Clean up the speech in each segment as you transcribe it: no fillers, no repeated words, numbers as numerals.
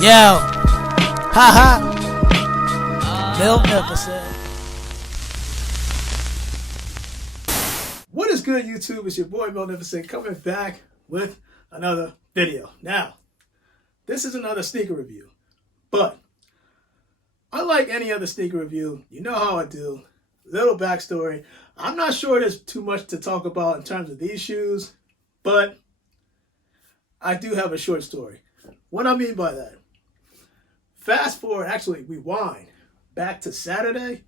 Yo, haha, Magnificent. What is good, YouTube? It's your boy Magnificent coming back with another video. Now, this is another sneaker review, but unlike any other sneaker review, you know how I do. Little backstory. I'm not sure there's too much to talk about in terms of these shoes, but I do have a short story. What I mean by that, fast forward, actually rewind back to Saturday,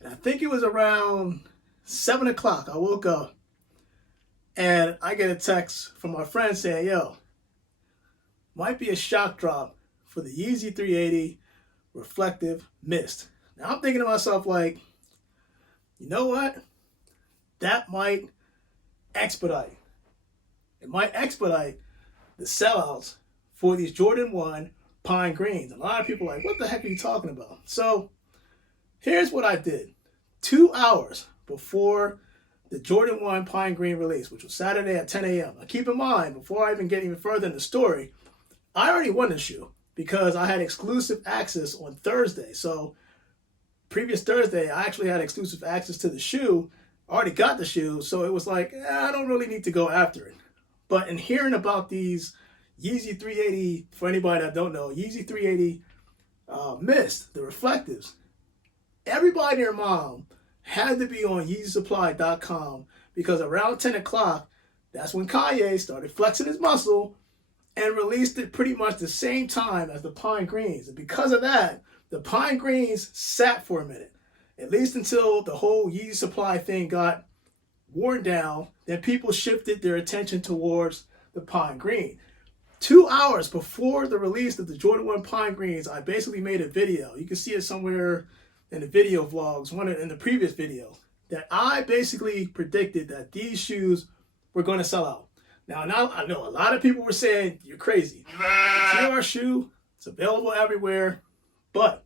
and I think it was around 7 o'clock. I woke up and I get a text from my friend saying, yo, might be a shock drop for the Yeezy 380 Reflective Mist. Now I'm thinking to myself, like, you know what? That might expedite. It might expedite the sellouts for these Jordan 1 Pine Greens. A lot of people are like, what the heck are you talking about? So here's what I did. 2 hours before the Jordan 1 Pine Green release, which was Saturday at 10 a.m. Now keep in mind, before I even get even further in the story, I already won the shoe because I had exclusive access on Thursday. So previous Thursday, I actually had exclusive access to the shoe. I already got the shoe, so it was like, I don't really need to go after it. But in hearing about these Yeezy 380, for anybody that don't know, Yeezy 380 Mist, the Reflectives, everybody and their mom had to be on YeezySupply.com because around 10 o'clock, that's when Kanye started flexing his muscle and released it pretty much the same time as the Pine Greens. And because of that, the Pine Greens sat for a minute, at least until the whole Yeezy Supply thing got worn down. Then people shifted their attention towards the Pine Green. 2 hours before the release of the Jordan 1 Pine Greens, I basically made a video. You can see it somewhere in the video vlogs, one in the previous video, that I basically predicted that these shoes were going to sell out. Now I know a lot of people were saying, you're crazy. It's your shoe. It's available everywhere. But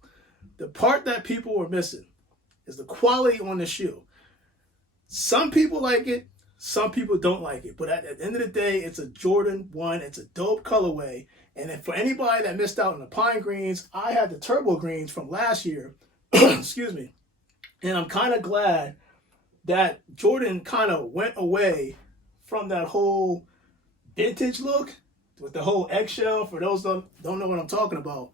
the part that people were missing is the quality on the shoe. Some people like it. Some people don't like it. But at the end of the day, it's a Jordan 1. It's a dope colorway. And then for anybody that missed out on the Pine Greens, I had the Turbo Greens from last year. Excuse me. And I'm kind of glad that Jordan kind of went away from that whole vintage look with the whole eggshell. For those that don't know what I'm talking about,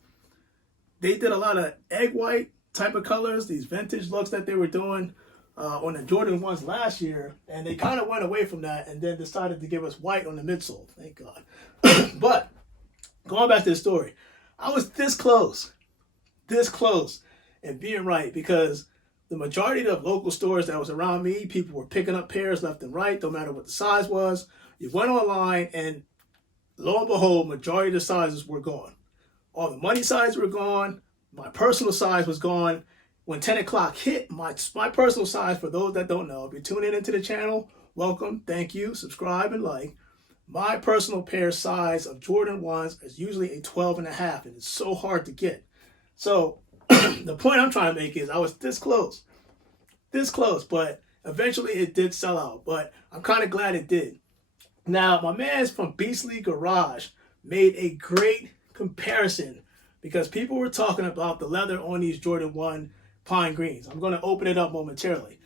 they did a lot of egg white type of colors, these vintage looks that they were doing on the Jordan 1s last year, and they kind of went away from that and then decided to give us white on the midsole. Thank God. But going back to the story, I was this close and being right, because the majority of local stores that was around me, people were picking up pairs left and right, no matter what the size was. You went online and lo and behold, majority of the sizes were gone. All the money sizes were gone. My personal size was gone. When 10 o'clock hit, my personal size, for those that don't know, if you're tuning into the channel, welcome, thank you, subscribe and like. My personal pair size of Jordan 1s is usually a 12.5, and it's so hard to get. So the point I'm trying to make is I was this close, but eventually it did sell out. But I'm kind of glad it did. Now, my man's from Beastly Garage made a great comparison because people were talking about the leather on these Jordan 1 Pine Greens. I'm going to open it up momentarily.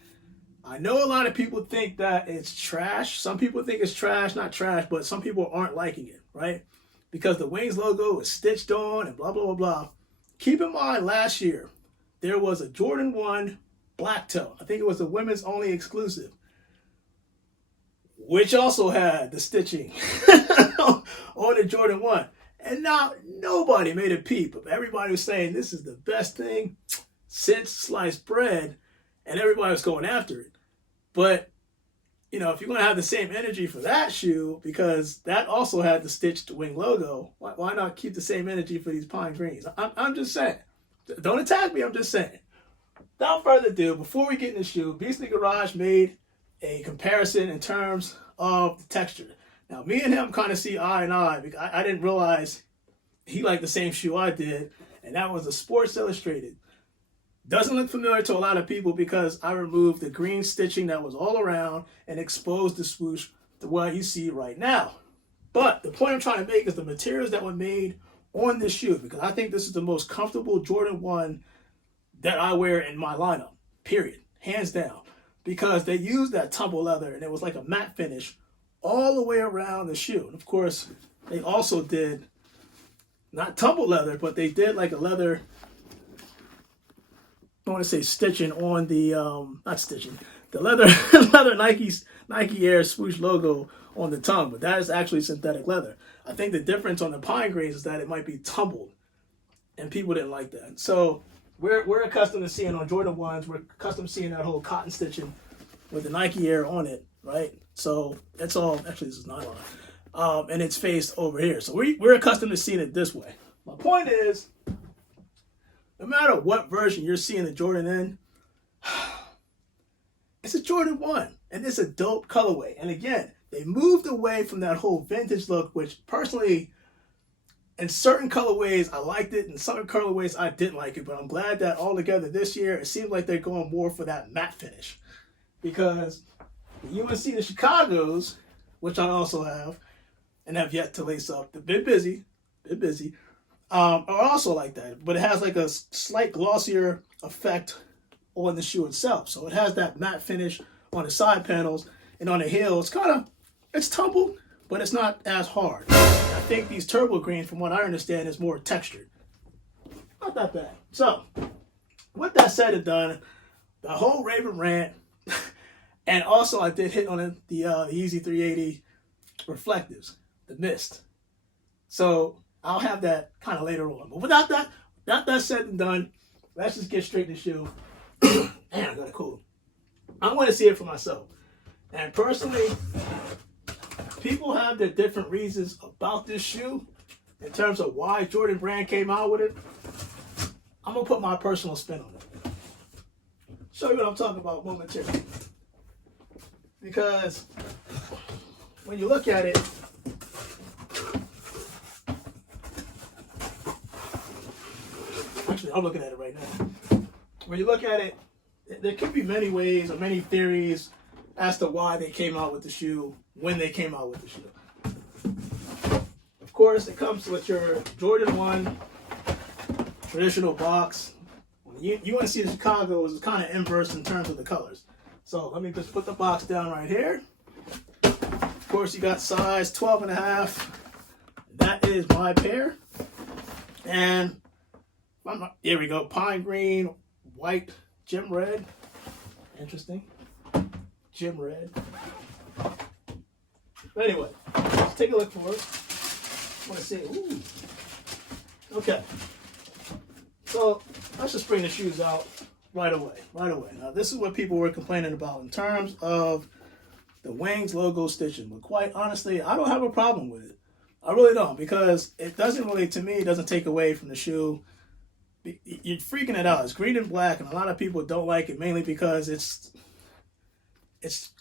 I know a lot of people think that it's trash. Some people think it's trash, not trash, but some people aren't liking it, right? Because the Wings logo is stitched on and blah, blah, blah, blah. Keep in mind, last year, there was a Jordan 1 black toe. I think it was the women's only exclusive, which also had the stitching on the Jordan 1. And now nobody made a peep. Everybody was saying this is the best thing since sliced bread, and everybody was going after it. But, you know, if you're going to have the same energy for that shoe, because that also had the stitched wing logo, why not keep the same energy for these Pine Greens? I'm just saying. Don't attack me, I'm just saying. Without further ado, before we get in the shoe, Beastly Garage made a comparison in terms of the texture. Now, me and him kind of see eye and eye, because I didn't realize he liked the same shoe I did, and that was a Sports Illustrated. Doesn't look familiar to a lot of people because I removed the green stitching that was all around and exposed the swoosh to what you see right now. But the point I'm trying to make is the materials that were made on this shoe because I think this is the most comfortable Jordan 1 that I wear in my lineup, period, hands down, because they used that tumble leather and it was like a matte finish all the way around the shoe. And of course, they also did not tumble leather, but they did like a leather, I want to say stitching on the, not stitching, the leather Nike Air swoosh logo on the tongue, but that is actually synthetic leather. I think the difference on the pine grains is that it might be tumbled, and people didn't like that. So we're accustomed to seeing on Jordan 1s, we're accustomed to seeing that whole cotton stitching with the Nike Air on it, right? So it's all, actually this is nylon, and it's faced over here. So we're accustomed to seeing it this way. My point is, no matter what version you're seeing the Jordan in, it's a Jordan 1, and it's a dope colorway. And again, they moved away from that whole vintage look, which personally, in certain colorways, I liked it. In certain colorways, I didn't like it. But I'm glad that all together this year, it seems like they're going more for that matte finish. Because the UNC, the Chicago's, which I also have, and have yet to lace up, a bit busy, are also like that. But it has like a slight glossier effect on the shoe itself. So it has that matte finish on the side panels, and on the heel, it's tumbled, but it's not as hard. I think these turbo green, from what I understand, is more textured. Not that bad. So, with that said and done, the whole Raven rant, and also I did hit on the Yeezy 380 reflectives, the mist. So I'll have that kind of later on. But without that said and done, let's just get straight to the shoe. Man, I got a cool. I want to see it for myself. And personally, people have their different reasons about this shoe in terms of why Jordan Brand came out with it. I'm going to put my personal spin on it. Show you what I'm talking about momentarily. Because when you look at it, actually I'm looking at it right now. When you look at it, there could be many ways or many theories as to why they came out with the shoe, when they came out with the shoe. Of course, it comes with your Jordan 1 traditional box. You want to see the Chicago is kind of inverse in terms of the colors. So let me just put the box down right here. Of course, you got size 12.5. That is my pair. And here we go. Pine green, white, gem red. Interesting. Gem red. But anyway, let's take a look for it. I want to see. Ooh. Okay. So let's just bring the shoes out right away. Now, this is what people were complaining about in terms of the Wings logo stitching. But quite honestly, I don't have a problem with it. I really don't, because it doesn't really, to me, it doesn't take away from the shoe. You're freaking it out. It's green and black, and a lot of people don't like it mainly because it's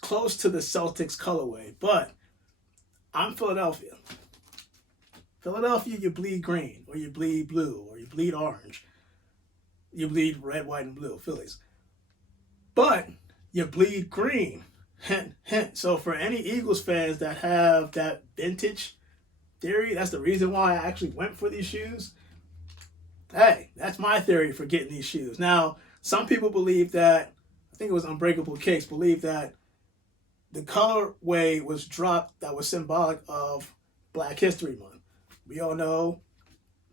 close to the Celtics colorway. But I'm Philadelphia. Philadelphia, you bleed green, or you bleed blue, or you bleed orange. You bleed red, white, and blue, Phillies. But you bleed green. Hint, hint. So for any Eagles fans that have that vintage theory, that's the reason why I actually went for these shoes. Hey, that's my theory for getting these shoes. Now, some people believe that, I think it was Unbreakable Cakes, believe that the colorway was dropped that was symbolic of Black History Month. We all know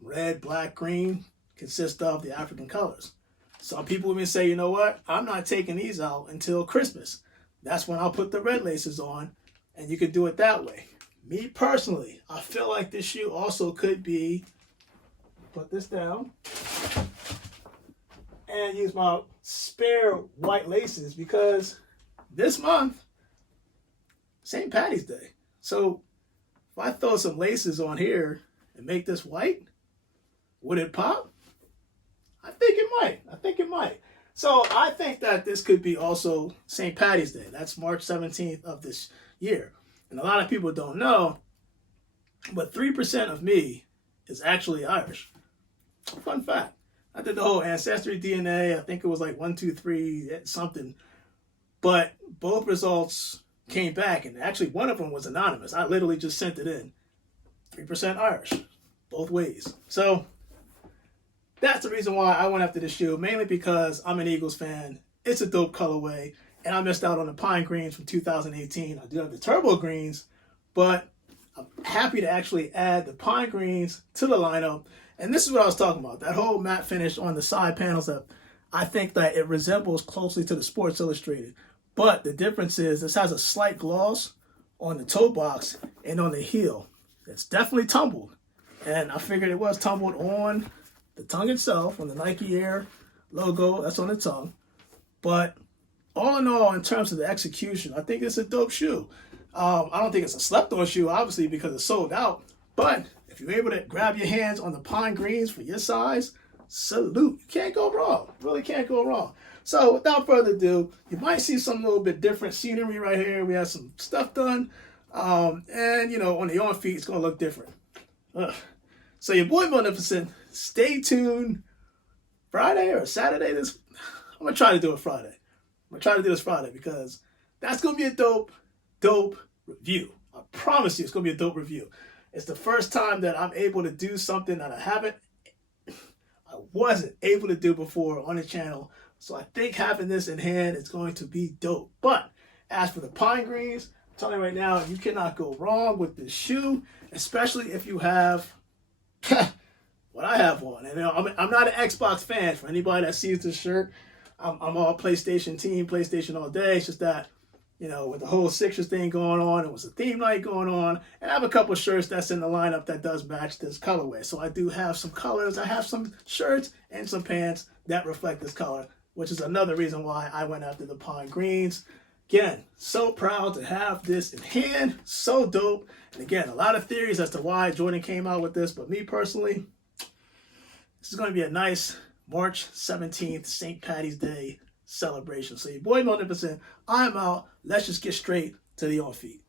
red, black, green consist of the African colors. Some people even say, you know what? I'm not taking these out until Christmas. That's when I'll put the red laces on, and you could do it that way. Me personally, I feel like this shoe also could be, put this down, and use my spare white laces, because this month, St. Patty's Day. So if I throw some laces on here and make this white, would it pop? I think it might. So I think that this could be also St. Patty's Day. That's March 17th of this year. And a lot of people don't know, but 3% of me is actually Irish. Fun fact. I did the whole ancestry DNA. I think it was like 1, 2, 3, something. But both results came back, and actually one of them was anonymous. I literally just sent it in. 3% Irish. both ways. So that's the reason why I went after this shoe, mainly because I'm an Eagles fan. It's a dope colorway, and I missed out on the pine greens from 2018. I do have the turbo greens, but I'm happy to actually add the pine greens to the lineup. And this is what I was talking about, that whole matte finish on the side panels. That I think that it resembles closely to the Sports Illustrated. But the difference is this has a slight gloss on the toe box and on the heel. It's definitely tumbled. And I figured it was tumbled on the tongue itself, on the Nike Air logo, that's on the tongue. But all in all, in terms of the execution, I think it's a dope shoe. I don't think it's a slept-on shoe, obviously, because it's sold out. But if you're able to grab your hands on the pine greens for your size, salute. You can't go wrong. Really can't go wrong. So without further ado, you might see some little bit different scenery right here. We have some stuff done. And, you know, on the on feet, it's going to look different. Ugh. So your boy Magnificent, stay tuned. Friday or Saturday, I'm going to try to do it Friday. I'm going to try to do this Friday because that's going to be a dope review. I promise you it's going to be a dope review. It's the first time that I'm able to do something that I wasn't able to do before on the channel. So I think having this in hand is going to be dope. But as for the pine greens, I'm telling you right now, you cannot go wrong with this shoe, especially if you have what I have on. And you know, I'm not an Xbox fan. For anybody that sees this shirt, I'm all PlayStation team, PlayStation all day. It's just that, you know, with the whole Sixers thing going on, it was a theme night going on, and I have a couple of shirts that's in the lineup that does match this colorway. So I do have some colors. I have some shirts and some pants that reflect this color, which is another reason why I went after the pine greens. Again, so proud to have this in hand. So dope. And again, a lot of theories as to why Jordan came out with this, but me personally, this is going to be a nice March 17th, St. Patty's Day celebration. So your boy Magnificent, I'm out. Let's just get straight to the on feet.